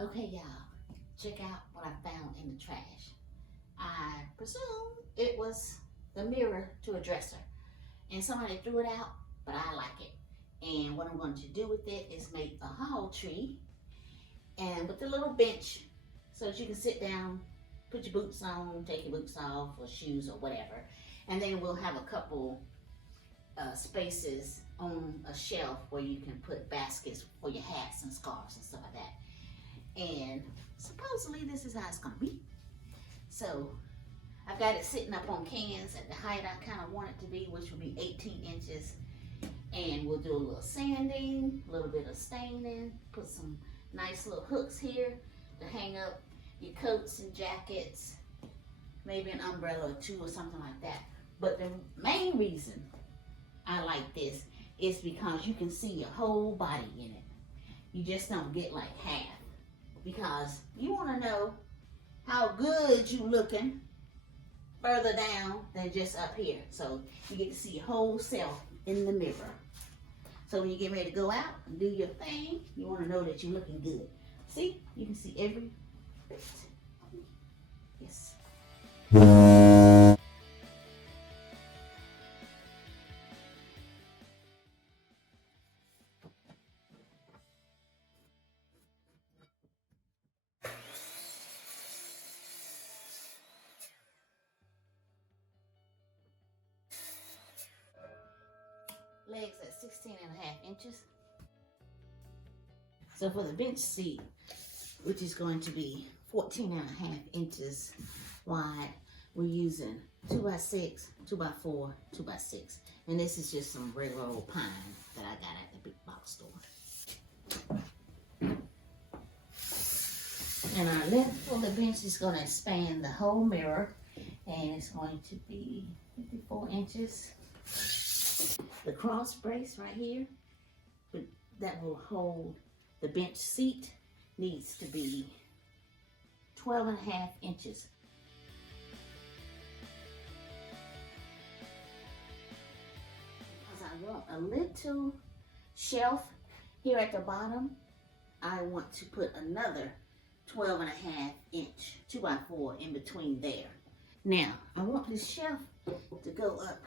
Okay, y'all, check out what I found in the trash. I presume it was the mirror to a dresser, and somebody threw it out, but I like it. And what I'm going to do with it is make a hall tree, and with a little bench so that you can sit down, put your boots on, take your boots off, or shoes, or whatever. And then we'll have a couple spaces on a shelf where you can put baskets for your hats and scarves and stuff like that. And supposedly this is how it's gonna be. So I've got it sitting up on cans at the height I kind of want it to be, which will be 18 inches. And we'll do a little sanding, a little bit of staining, put some nice little hooks here to hang up your coats and jackets, maybe an umbrella or two or something like that. But the main reason I like this is because you can see your whole body in it. You just don't get like half, because you want to know how good you looking further down than just up here. So you get to see your whole self in the mirror. So when you get ready to go out and do your thing, you want to know that you're looking good. See, you can see every bit. Yes. Legs at 16.5 inches. So for the bench seat, which is going to be 14.5 inches wide, we're using 2x6, 2x4, 2x6. And this is just some regular old pine that I got at the big box store. And our length for the bench is going to expand the whole mirror, and it's going to be 54 inches. The cross brace right here, that will hold the bench seat, needs to be 12.5 inches. Because I want a little shelf here at the bottom, I want to put another 12.5 inch 2x4 in between there. Now, I want this shelf to go up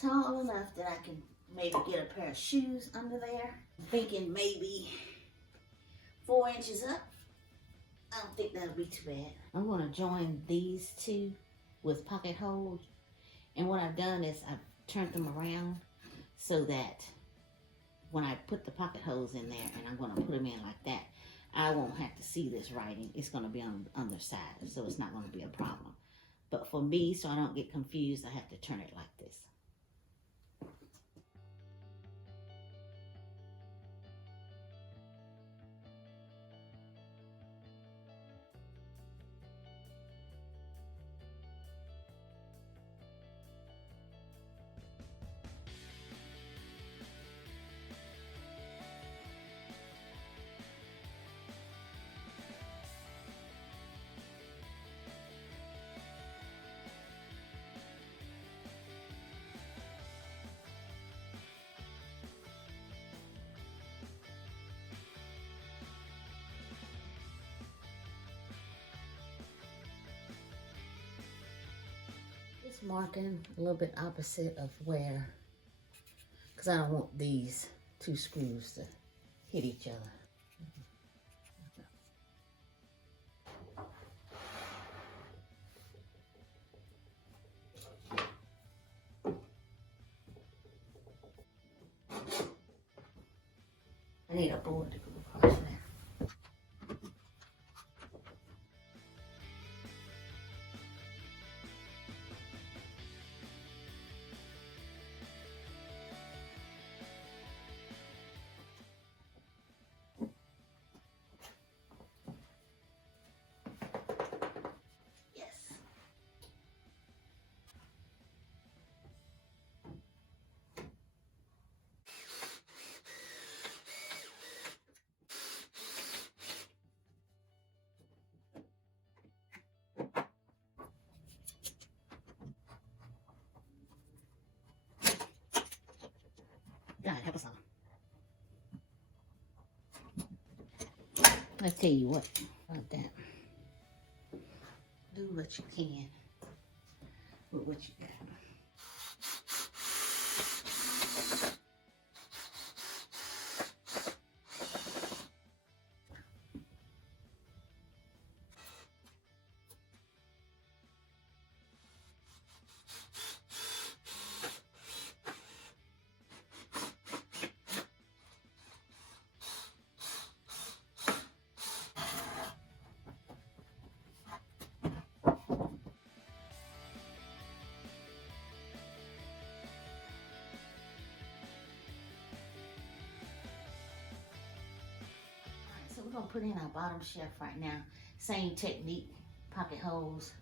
tall enough that I can maybe get a pair of shoes under there. I'm thinking maybe 4 inches up. I don't think that'll be too bad. I'm gonna join these two with pocket holes. And what I've done is I've turned them around so that when I put the pocket holes in there and I'm gonna put them in like that, I won't have to see this writing. It's gonna be on the underside, so it's not gonna be a problem. But for me, so I don't get confused, I have to turn it like this. Just marking a little bit opposite of where, because I don't want these two screws to hit each other. I need a board to go across there. Yes. I tell you what about that. Do what you can with what you got. So we're gonna put in our bottom shelf right now. Same technique, pocket holes.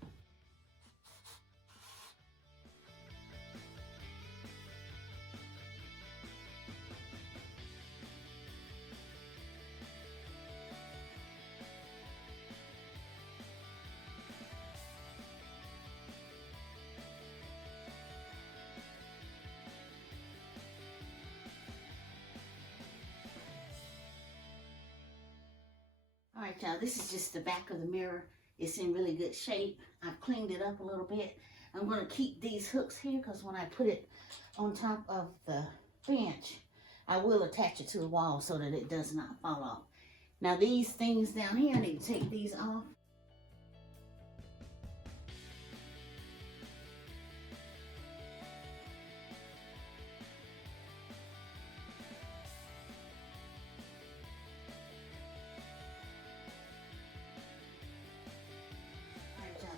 All right, y'all, this is just the back of the mirror. It's in really good shape. I've cleaned it up a little bit. I'm gonna keep these hooks here because when I put it on top of the bench, I will attach it to the wall so that it does not fall off. Now these things down here, I need to take these off.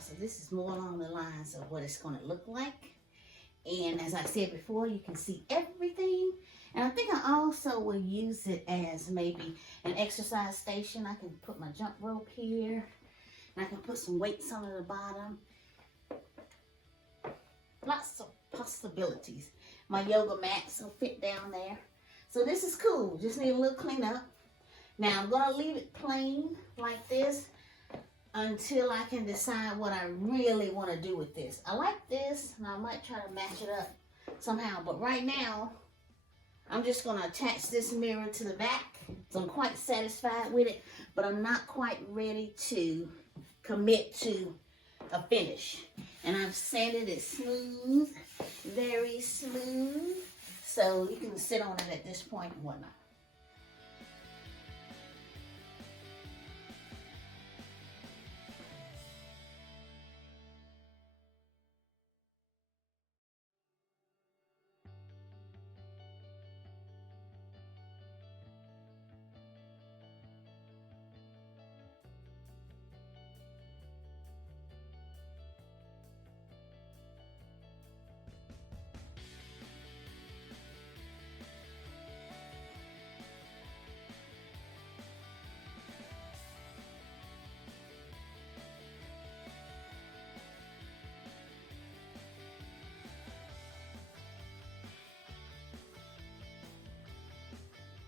So this is more along the lines of what it's going to look like. And as I said before, you can see everything. And I think I also will use it as maybe an exercise station. I can put my jump rope here. And I can put some weights on the bottom. Lots of possibilities. My yoga mats will fit down there. So this is cool. Just need a little cleanup. Now I'm going to leave it plain like this until I can decide what I really want to do with this. I like this, and I might try to match it up somehow. But right now, I'm just going to attach this mirror to the back. So I'm quite satisfied with it, but I'm not quite ready to commit to a finish. And I've sanded it smooth, very smooth, so you can sit on it at this point and whatnot.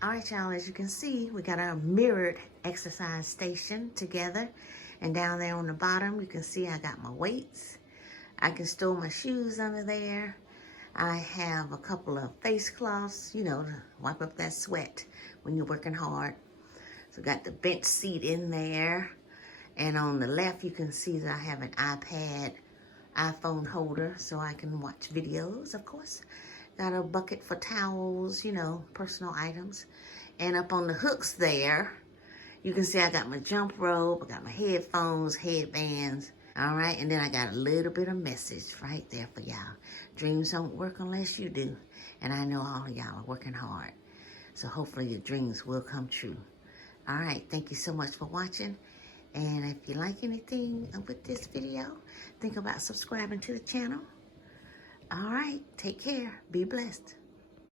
All right, y'all, as you can see, we got our mirrored exercise station together. And down there on the bottom, you can see I got my weights. I can store my shoes under there. I have a couple of face cloths, you know, to wipe up that sweat when you're working hard. So got the bench seat in there. And on the left, you can see that I have an iPhone holder so I can watch videos, of course. Got a bucket for towels, you know, personal items. And up on the hooks there, you can see I got my jump rope, I got my headphones, headbands. All right, and then I got a little bit of message right there for y'all. Dreams don't work unless you do. And I know all of y'all are working hard. So hopefully your dreams will come true. All right, thank you so much for watching. And if you like anything with this video, think about subscribing to the channel. All right, take care. Be blessed.